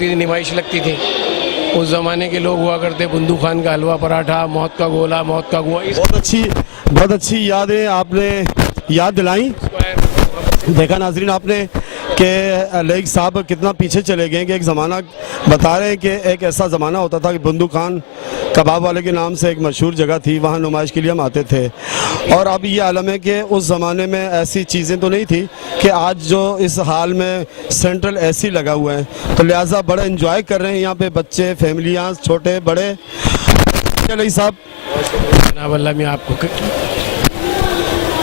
होती थी, नुमाइश लगती थी। उस ज़माने के लोग हुआ करते, बुंदू खान का हलवा पराठा, मौत का गोला, मौत का कुआं, इस बहुत अच्छी यादें आपने याद दिलाई। देखा नाजरीन आपने कि लेग साहब कितना पीछे चले गए कि एक ज़माना बता रहे हैं कि एक ऐसा ज़माना होता था कि बुंदू खान कबाब वाले के नाम से एक मशहूर जगह थी, वहाँ नुमाइश के लिए हम आते थे। और अब ये आलम है कि उस ज़माने में ऐसी चीज़ें तो नहीं थी कि आज जो इस हाल में सेंट्रल एसी लगा हुआ है, तो लिहाजा बड़ा इंजॉय कर रहे हैं यहाँ पे बच्चे, फैमिलियाँ, छोटे बड़े। लेग साहब जनाब अल्लाह में आपको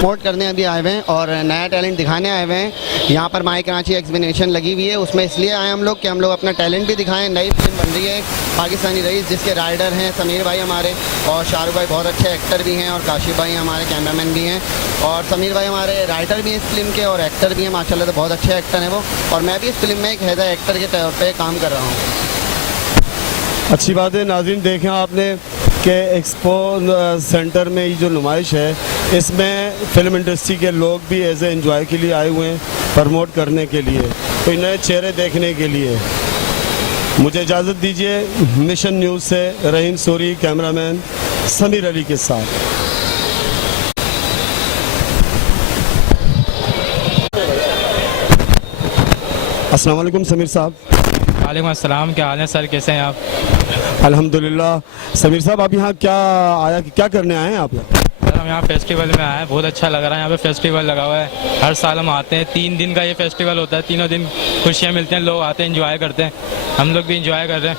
सपोर्ट करने अभी आए हुए हैं और नया टैलेंट दिखाने आए हुए हैं। यहाँ पर माई कराची एग्जीबिशन लगी हुई है, उसमें इसलिए आए हम लोग कि हम लोग अपना टैलेंट भी दिखाएं। नई फिल्म बन रही है पाकिस्तानी रईस, जिसके राइडर हैं समीर भाई हमारे, और शाहरुख भाई बहुत अच्छे एक्टर भी हैं, और काशिफ भाई हमारे कैमरामैन भी हैं, और समीर भाई हमारे राइटर भी हैं इस फिल्म के और एक्टर भी हैं माशाल्लाह, तो बहुत अच्छे एक्टर हैं वो। और मैं भी इस फिल्म में एक हैज़ एक्टर के तौर पर काम कर रहा हूँ। अच्छी बात है। नाज़रीन देखें आपने कि एक्सपो सेंटर में ये जो नुमाइश है, इसमें फ़िल्म इंडस्ट्री के लोग भी एज ए एंजॉय के लिए आए हुए हैं, प्रमोट करने के लिए, कोई नए चेहरे देखने के लिए। मुझे इजाज़त दीजिए मिशन न्यूज़ से रहीम सूरी, कैमरामैन समीर अली के साथ। अस्सलाम वालेकुम समीर साहब। वालेकुम अस्सलाम, क्या हाल है सर, कैसे हैं आप? अल्हम्दुलिल्लाह। समीर साहब आप यहाँ क्या करने आए हैं आप? सर हम यहाँ फेस्टिवल में आए हैं, बहुत अच्छा लग रहा है। यहाँ पे फेस्टिवल लगा हुआ है, हर साल हम आते हैं, 3 दिन का ये फेस्टिवल होता है, तीनों दिन खुशियाँ मिलती हैं, लोग आते हैं, एंजॉय करते हैं, हम लोग भी एंजॉय कर रहे हैं।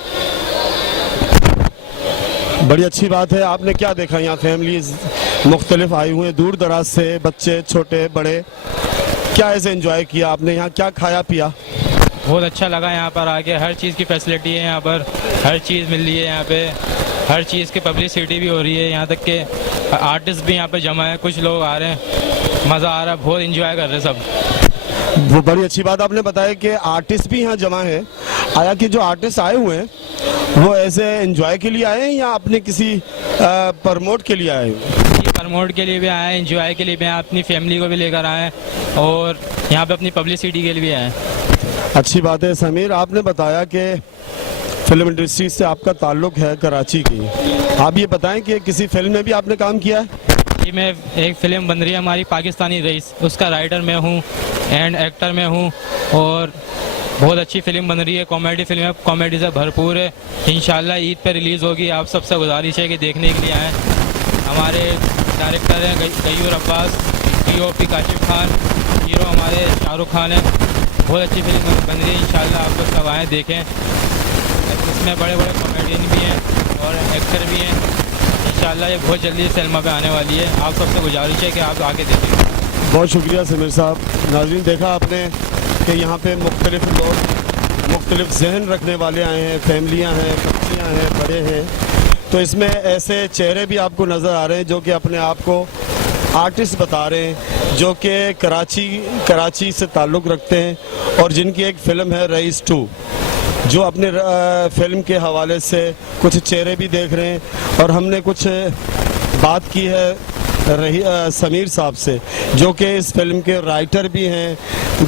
बड़ी अच्छी बात है। आपने क्या देखा यहाँ? फैमिलीज मुख्तलिफ आई हुई हैं, दूर दराज से, बच्चे छोटे बड़े, क्या ऐसे एंजॉय किया आपने? यहाँ क्या खाया पिया? बहुत अच्छा लगा यहाँ पर आके, हर चीज़ की फैसिलिटी है यहाँ पर, हर चीज़ मिल रही है यहाँ पे, हर चीज़ की पब्लिसिटी भी हो रही है, यहाँ तक के आर्टिस्ट भी यहाँ पे जमा है, कुछ लोग आ रहे हैं, मज़ा आ रहा है, बहुत एंजॉय कर रहे हैं सब। वो बड़ी अच्छी बात आपने बताया कि आर्टिस्ट भी यहाँ जमा है। आया कि जो आर्टिस्ट आए हुए हैं वो ऐसे एंजॉय के लिए आए हैं या अपने किसी प्रमोट के लिए आए हैं? प्रमोट के लिए भी आए हैं, एंजॉय के लिए भी आए, अपनी फैमिली को भी लेकर आए हैं, और यहाँ पे अपनी पब्लिसिटी के लिए भी आए हैं। अच्छी बात है। समीर आपने बताया कि फिल्म इंडस्ट्री से आपका ताल्लुक है कराची की, आप ये बताएं कि किसी फिल्म में भी आपने काम किया है? जी, मैं एक फ़िल्म बन रही है हमारी पाकिस्तानी रईस, उसका राइटर मैं हूँ एंड एक्टर मैं हूँ, और बहुत अच्छी फिल्म बन रही है, कॉमेडी फिल्म है, कॉमेडी से भरपूर है, इंशाल्लाह ईद पे रिलीज़ होगी। आप सबसे गुजारिश है कि देखने के लिए आएँ। हमारे डायरेक्टर हैं गयूर अब्बास, DOP काशिफ खान, हीरो हमारे शाहरुख खान है। बहुत अच्छी फिल्म बन रही है, इंशाल्लाह आप लोग सब आएँ देखें। इसमें बड़े बड़े कॉमेडियन भी हैं और एक्टर भी हैं, इंशाल्लाह ये बहुत जल्दी सिनेमा पे आने वाली है। आप सबसे गुजारिश है कि आप आके देखें। बहुत शुक्रिया समीर साहब। नाज़रीन देखा आपने कि यहाँ पे मुख्तलिफ लोग मुख्तलिफ जहन रखने वाले आए हैं, फैमिलियाँ हैं, बच्चियाँ हैं, बड़े हैं, तो इसमें ऐसे चेहरे भी आपको नज़र आ रहे हैं जो कि अपने आप को आर्टिस्ट बता रहे हैं, जो कि कराची से ताल्लुक़ रखते हैं और जिनकी एक फ़िल्म है रईस 2, जो अपने फिल्म के हवाले से कुछ चेहरे भी देख रहे हैं। और हमने कुछ बात की है समीर साहब से, जो कि इस फिल्म के राइटर भी हैं,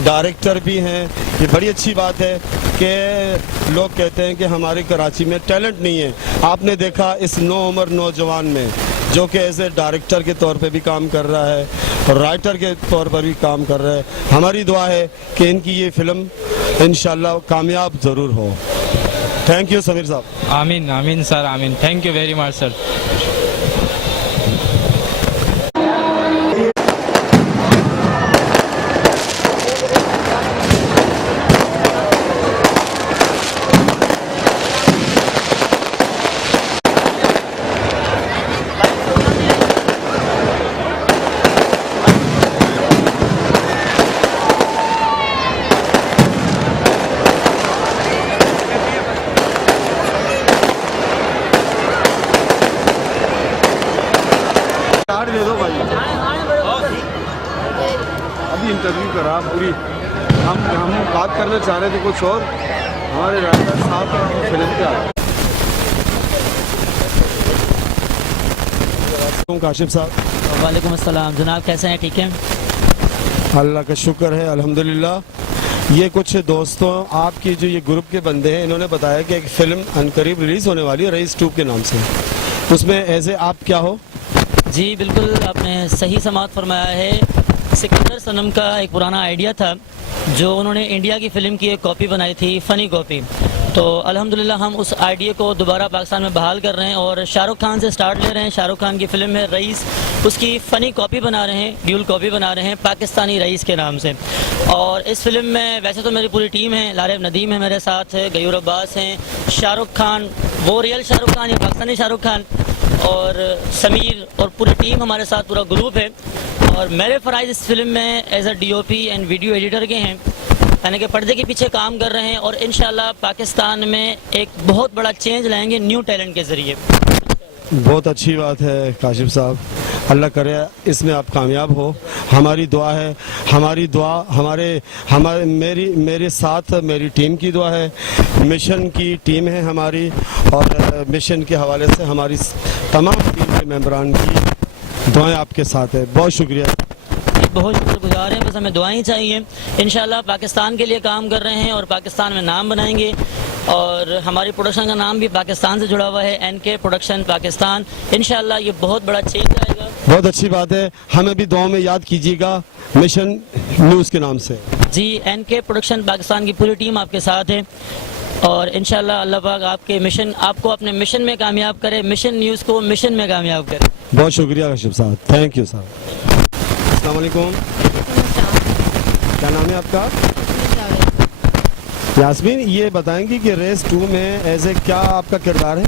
डायरेक्टर भी हैं। ये बड़ी अच्छी बात है कि लोग कहते हैं कि हमारे कराची में टैलेंट नहीं है। आपने देखा इस नौउम्र नौजवान में, जो कि एज ए डायरेक्टर के तौर पे भी काम कर रहा है और राइटर के तौर पर भी काम कर रहा है। हमारी दुआ है कि इनकी ये फिल्म इंशाल्लाह कामयाब ज़रूर हो। थैंक यू समीर साहब। आमीन आमीन सर, आमीन, thank you very much sir. दे दो भाई, अभी इंटरव्यू करा पूरी। हम बात करना चाह रहे थे कुछ और, हमारे राइटर साहब फिल्म के आए। काशिफ साहब। वालेकुम अस्सलाम जनाब, कैसे हैं? ठीक हैं, अल्लाह का शुक्र है अल्हम्दुलिल्लाह। ये कुछ दोस्तों आपकी जो ये ग्रुप के बंदे हैं, इन्होंने बताया कि एक फिल्म अनकरीब रिलीज़ होने वाली है रईस 2 के नाम से, उसमें एज ए आप क्या हो? जी बिल्कुल, आपने सही समात फरमाया है। सिकंदर सनम का एक पुराना आइडिया था जो उन्होंने इंडिया की फ़िल्म की एक कॉपी बनाई थी, फ़नी कॉपी। तो अल्हम्दुलिल्लाह हम उस आइडिया को दोबारा पाकिस्तान में बहाल कर रहे हैं और शाहरुख खान से स्टार्ट ले रहे हैं। शाहरुख खान की फ़िल्म है रईस, उसकी फ़नी कॉपी बना रहे हैं, ड्यूल कॉपी बना रहे हैं पाकिस्तानी रईस के नाम से। और इस फिल्म में वैसे तो मेरी पूरी टीम है, लारेब नदीम है मेरे साथ, है गयूर अब्बास हैं, शाहरुख खान वो रियल शाहरुख खान या पाकिस्तानी शाहरुख खान, और समीर और पूरी टीम हमारे साथ, पूरा ग्रुप है। और मेरे फ़राइज़ इस फिल्म में as a DOP and video editor के हैं, यानी कि पर्दे के पीछे काम कर रहे हैं और इंशाल्लाह पाकिस्तान में एक बहुत बड़ा चेंज लाएंगे न्यू टैलेंट के ज़रिए। बहुत अच्छी बात है काशिफ साहब, अल्लाह करे इसमें आप कामयाब हो। हमारी दुआ है, हमारी दुआ हमारे मेरे साथ मेरी टीम की दुआ है, मिशन की टीम है हमारी, और मिशन के हवाले से हमारी तमाम टीम के मेंबरान की दुआएं आपके साथ है। बहुत शुक्रिया, बहुत शुक्रगुजार हैं, बस हमें दुआएं चाहिए। इंशाल्लाह पाकिस्तान के लिए काम कर रहे हैं और पाकिस्तान में नाम बनाएंगे। और हमारी प्रोडक्शन का नाम भी पाकिस्तान से जुड़ा हुआ है, NK प्रोडक्शन पाकिस्तान। इंशाल्लाह ये बहुत बड़ा चेंज आएगा। बहुत अच्छी बात है, हमें भी दुआ में याद कीजिएगा मिशन न्यूज़ के नाम से। जी, NK प्रोडक्शन पाकिस्तान की पूरी टीम आपके साथ है और इंशाल्लाह अल्लाह पाक आपके मिशन, आपको अपने मिशन में कामयाब करे, मिशन न्यूज़ को मिशन में कामयाब करे। बहुत शुक्रिया काशिफ साहब, थैंक यू साहब। अस्सलाम वालेकुम, क्या नाम है आपका? यास्मीन, ये बताएंगी कि रेस 2 में एज ए क्या आपका किरदार है?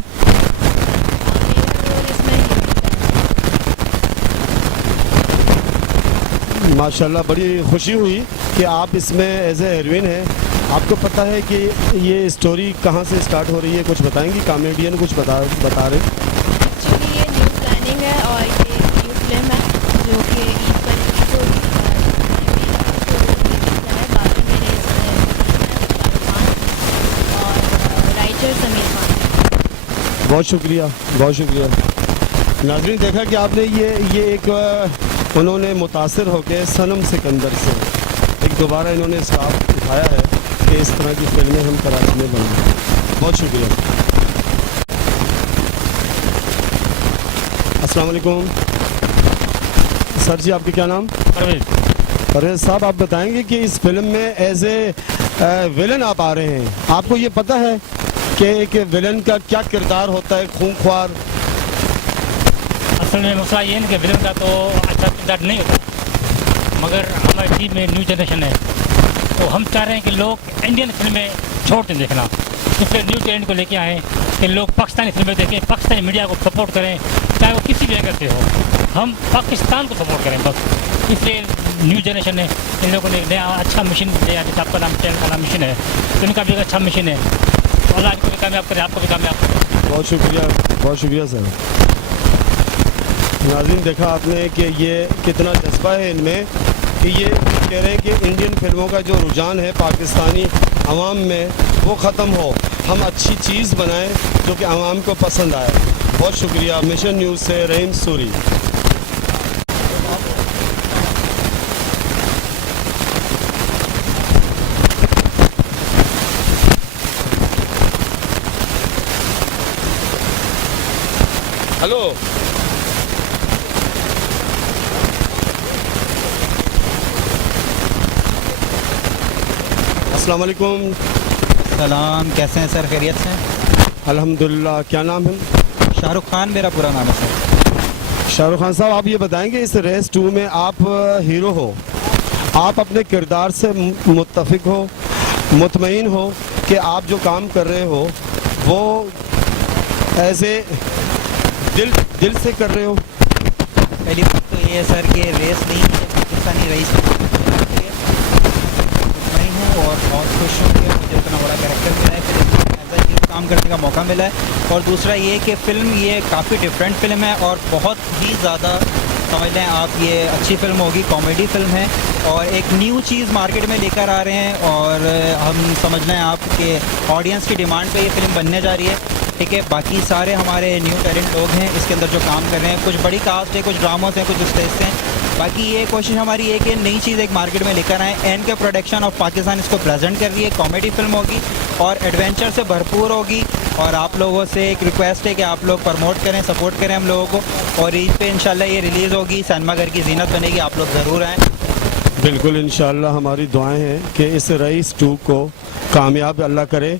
माशाल्लाह, बड़ी खुशी हुई कि आप इसमें एज ए हीरोइन हैं। आपको पता है कि ये स्टोरी कहाँ से स्टार्ट हो रही है, कुछ बताएंगी? कॉमेडियन कुछ बता रहे। एक्चुअली ये न्यू प्लानिंग है और ये न्यू फिल्म है जो कि ईद पर रिलीज होगी है। बाकी मेरे और राइटर समीर खान। बहुत शुक्रिया, बहुत शुक्रिया। नाज़रीन, देखा कि आपने ये एक उन्होंने मुतासिर होकर सनम सिकंदर से एक दोबारा इन्होंने स्टाफ उठाया है कि इस तरह की फिल्में हम कराची में बनाएं। बहुत शुक्रिया। अस्सलाम वालेकुम सर जी, आपके क्या नाम? परवेज साहब, आप बताएंगे कि इस फिल्म में एज ए विलन आप आ रहे हैं, आपको ये पता है कि एक विलन का क्या किरदार होता है, खूंखार? असल में मसला ये है कि फिल्म का तो अच्छा किरदार नहीं होता, मगर हमारी टीम में न्यू जनरेशन है तो हम चाह रहे हैं कि लोग इंडियन फिल्में छोड़ दें देखना, इसलिए न्यू टैलेंट को लेके आएँ कि लोग पाकिस्तानी फिल्में देखें, पाकिस्तानी मीडिया को सपोर्ट करें, चाहे वो किसी भी जगह से हो, हम पाकिस्तान को सपोर्ट करें बस। इसलिए न्यू जनरेशन ने इन लोगों ने नया अच्छा मिशन दिया, जैसे आपका नाम चैनल का नाम मिशन है, तो इनका भी एक अच्छा मिशन है। तो अल्लाह इनको भी कामयाब करे, आपको भी कामयाब करे। बहुत शुक्रिया, बहुत शुक्रिया सर। नाज़रीन, देखा आपने कि ये कितना जज्बा है इनमें कि ये कह रहे हैं कि इंडियन फिल्मों का जो रुझान है पाकिस्तानी अवाम में वो ख़त्म हो, हम अच्छी चीज़ बनाएं जो कि अवाम को पसंद आए। बहुत शुक्रिया। मिशन न्यूज़ से रहीम सूरी। हेलो, अस्सलाम वालेकुम। सलाम, कैसे हैं सर? खैरियत से हैं? अल्हम्दुलिल्लाह। क्या नाम है? शाहरुख खान मेरा पूरा नाम है सर। शाहरुख खान साहब, आप ये बताएंगे इस रेस 2 में आप हीरो हो, आप अपने किरदार से मुत्तफिक हो, मुतमईन हो कि आप जो काम कर रहे हो वो एज ए दिल से कर रहे हो? पहली बात तो ये है सर कि रेस नहीं है, पाकिस्तानी रईस मैं हूँ और बहुत खुश हूँ कि मुझे इतना बड़ा कैरेक्टर मिला है, फिल्म एज ए काम करने का मौका मिला है। और दूसरा ये कि फ़िल्म ये काफ़ी डिफरेंट फिल्म है और बहुत ही ज़्यादा समझ लें आप, ये अच्छी फिल्म होगी, कॉमेडी फिल्म है और एक न्यू चीज़ मार्केट में लेकर आ रहे हैं और हम समझ लें आप कि ऑडियंस की डिमांड पे ये फिल्म बनने जा रही है। ठीक है, बाकी सारे हमारे न्यू टैलेंट लोग हैं इसके अंदर जो काम कर रहे हैं, कुछ बड़ी कास्ट है, कुछ ड्रामोस हैं, कुछ स्टेज हैं, बाकी ये कोशिश हमारी है कि नई चीज़ एक मार्केट में लेकर आए। एन के प्रोडक्शन ऑफ पाकिस्तान इसको प्रेजेंट कर रही है। कॉमेडी फिल्म होगी और एडवेंचर से भरपूर होगी, और आप लोगों से एक रिक्वेस्ट है कि आप लोग प्रमोट करें, सपोर्ट करें हम लोगों को। और ईद पे इंशाल्लाह ये रिलीज़ होगी, सिनेमा घर की जीनत बनेगी, आप लोग ज़रूर आएँ। बिल्कुल, इंशाल्लाह हमारी दुआएं हैं कि इस रईस 2 को कामयाब अल्लाह करे।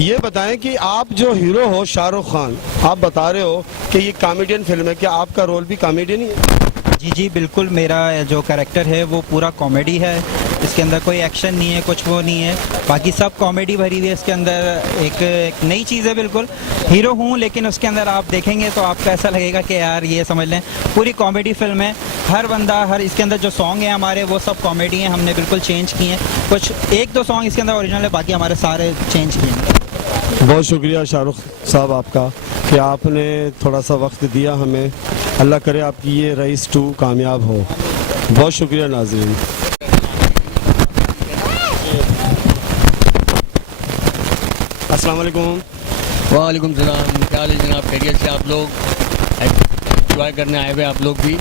ये बताएं कि आप जो हीरो हो शाहरुख खान, आप बता रहे हो कि ये कॉमेडियन फिल्म है, क्या आपका रोल भी कॉमेडियन ही है? जी बिल्कुल, मेरा जो कैरेक्टर है वो पूरा कॉमेडी है। इसके अंदर कोई एक्शन नहीं है, कुछ वो नहीं है, बाकी सब कॉमेडी भरी हुई है। इसके अंदर एक नई चीज़ है, बिल्कुल हीरो हूँ लेकिन उसके अंदर आप देखेंगे तो आपको ऐसा लगेगा कि यार ये समझ लें पूरी कॉमेडी फिल्म है। हर बंदा, हर इसके अंदर जो सॉन्ग है हमारे वो सब कॉमेडी हैं, हमने बिल्कुल चेंज किए हैं। कुछ 1-2 सॉन्ग इसके अंदर ओरिजिनल है, बाकी हमारे सारे चेंज किए हैं। बहुत शुक्रिया शाहरुख साहब आपका कि आपने थोड़ा सा वक्त दिया हमें। अल्लाह करे आपकी ये रईस 2 कामयाब हो। बहुत शुक्रिया नाज़रीन। अस्सलाम वालेकुम। वालेकुम सलाम, क्या हाल है जनाब? खैरियत से? आप लोग एंजॉय करने आए हुए आप लोग भी,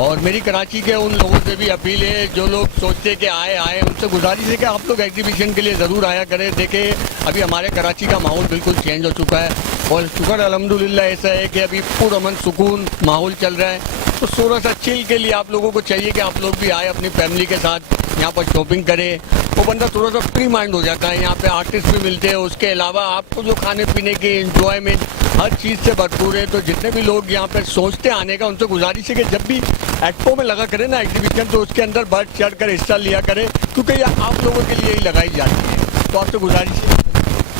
और मेरी कराची के उन लोगों से भी अपील है जो लोग सोचते कि आए उनसे गुजारिश है कि आप लोग एग्जीबिशन के लिए ज़रूर आया करें। देखें अभी हमारे कराची का माहौल बिल्कुल चेंज हो चुका है, और शुक्र अल्हम्दुलिल्लाह ऐसा है कि अभी पुरअमन सुकून माहौल चल रहा है। तो थोड़ा सा चिल के लिए आप लोगों को चाहिए कि आप लोग भी आए, अपनी फैमिली के साथ यहाँ पर शॉपिंग करें। वो बंदा थोड़ा सा फ्री माइंड हो जाता है। यहाँ पे आर्टिस्ट भी मिलते हैं, उसके अलावा आपको जो खाने पीने की एंजॉयमेंट हर चीज़ से भरपूर है। तो जितने भी लोग यहाँ पे सोचते आने का, उनसे गुजारिश है कि जब भी एक्सपो में लगा करें ना एग्जीबिशन, तो उसके अंदर बढ़ चढ़ कर हिस्सा लिया करें, क्योंकि ये आप लोगों के लिए ही लगाई जाती है। तो आपसे गुजारिश है।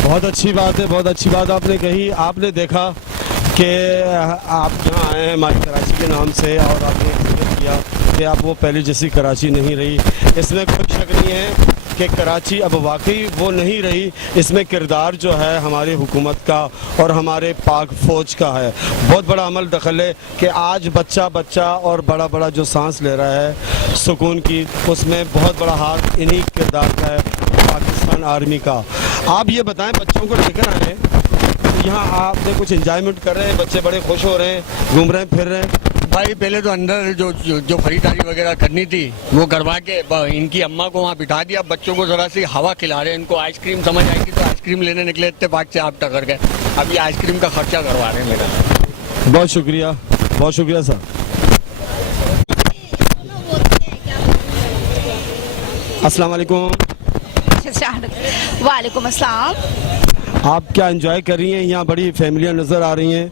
बहुत अच्छी बात है, बहुत अच्छी बात आपने कही। आपने देखा कि आप यहाँ आए हैं हमारी कराची के नाम से, और आपने एक्सपीरियंस किया कि आप वो पहले जैसी कराची नहीं रही। इसमें कोई शक नहीं है कि कराची अब वाकई वो नहीं रही। इसमें किरदार जो है हमारी हुकूमत का और हमारे पाक फ़ौज का है। बहुत बड़ा अमल दखल है कि आज बच्चा और बड़ा जो सांस ले रहा है सुकून की, उसमें बहुत बड़ा हाथ इन्हीं किरदार का है, पाकिस्तान आर्मी का। आप ये बताएं, बच्चों को लेकर आए हैं तो यहाँ आपने कुछ इंजॉयमेंट कर रहे हैं, बच्चे बड़े खुश हो रहे हैं, घूम रहे हैं, फिर रहे हैं? भाई पहले तो अंदर जो खरीदारी वगैरह करनी थी वो करवा के इनकी अम्मा को वहाँ बिठा दिया। बच्चों को ज़रा सी हवा खिला रहे हैं, इनको आइसक्रीम समझ आएगी तो आइसक्रीम लेने निकले, इत्तेफाक से आप टकर गए। अभी आइसक्रीम का खर्चा करवा रहे हैं मेरा। बहुत शुक्रिया सर। अस्सलाम वालेकुम। वालेकुम अस्सलाम। आप क्या एंजॉय कर रही हैं? यहाँ बड़ी फैमिलियाँ नज़र आ रही हैं।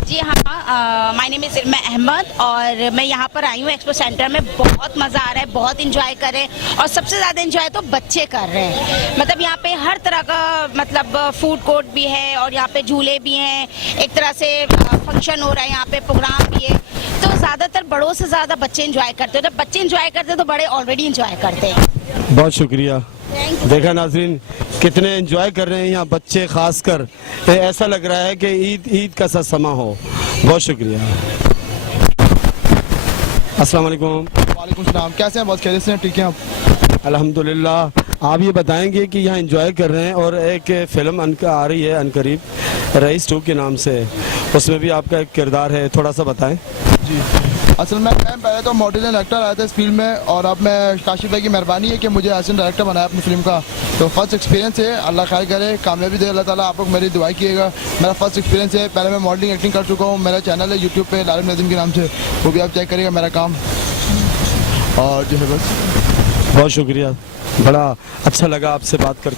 जी हाँ, माय नेम इज़ इल्मा अहमद, और मैं यहाँ पर आई हूँ एक्सपो सेंटर में। बहुत मज़ा आ रहा है, बहुत इंजॉय कर रहे हैं, और सबसे ज़्यादा इंजॉय तो बच्चे कर रहे हैं। मतलब यहाँ पे हर तरह का मतलब फूड कोर्ट भी है, और यहाँ पे झूले भी हैं, एक तरह से फंक्शन हो रहा है यहाँ पे, प्रोग्राम भी है। तो ज़्यादातर बड़ों से ज़्यादा बच्चे इंजॉय करते हैं। जब बच्चे इंजॉय करते हैं तो बड़े ऑलरेडी इंजॉय करते हैं। बहुत शुक्रिया। देखा नाज़रीन कितने एंजॉय कर रहे हैं यहाँ बच्चे, खासकर ऐसा लग रहा है कि ईद का सा समा हो। बहुत शुक्रिया। अस्सलाम वालेकुम। वालेकुम सलाम। कैसे हैं? बहुत खैरियत से हैं? ठीक हैं आप? अल्हम्दुलिल्लाह। आप ये बताएंगे कि यहाँ एंजॉय कर रहे हैं, और एक फ़िल्म आ रही है अनकरीब रईस 2 के नाम से, उसमें भी आपका एक किरदार है, थोड़ा सा बताएं। जी, असल में पहले तो मॉडल एंड एक्टर आया था इस फिल्म में, और अब मैं काशिफ भाई की मेहरबानी है कि मुझे असिस्टेंट डायरेक्टर बनाया अपनी फिल्म का। तो फर्स्ट एक्सपीरियंस है, अल्लाह खैर करे, कामयाबी दे अल्लाह ताला। आप लोग मेरी दुआ कीजिएगा। मेरा फर्स्ट एक्सपीरियंस है। पहले मैं मॉडलिंग एक्टिंग कर चुका हूँ। मेरा चैनल है यूट्यूब पे लालिम नदीम के नाम से, वो भी आप चेक करिएगा मेरा काम। और जो है बस। बहुत शुक्रिया, बड़ा अच्छा लगा आपसे बात करके।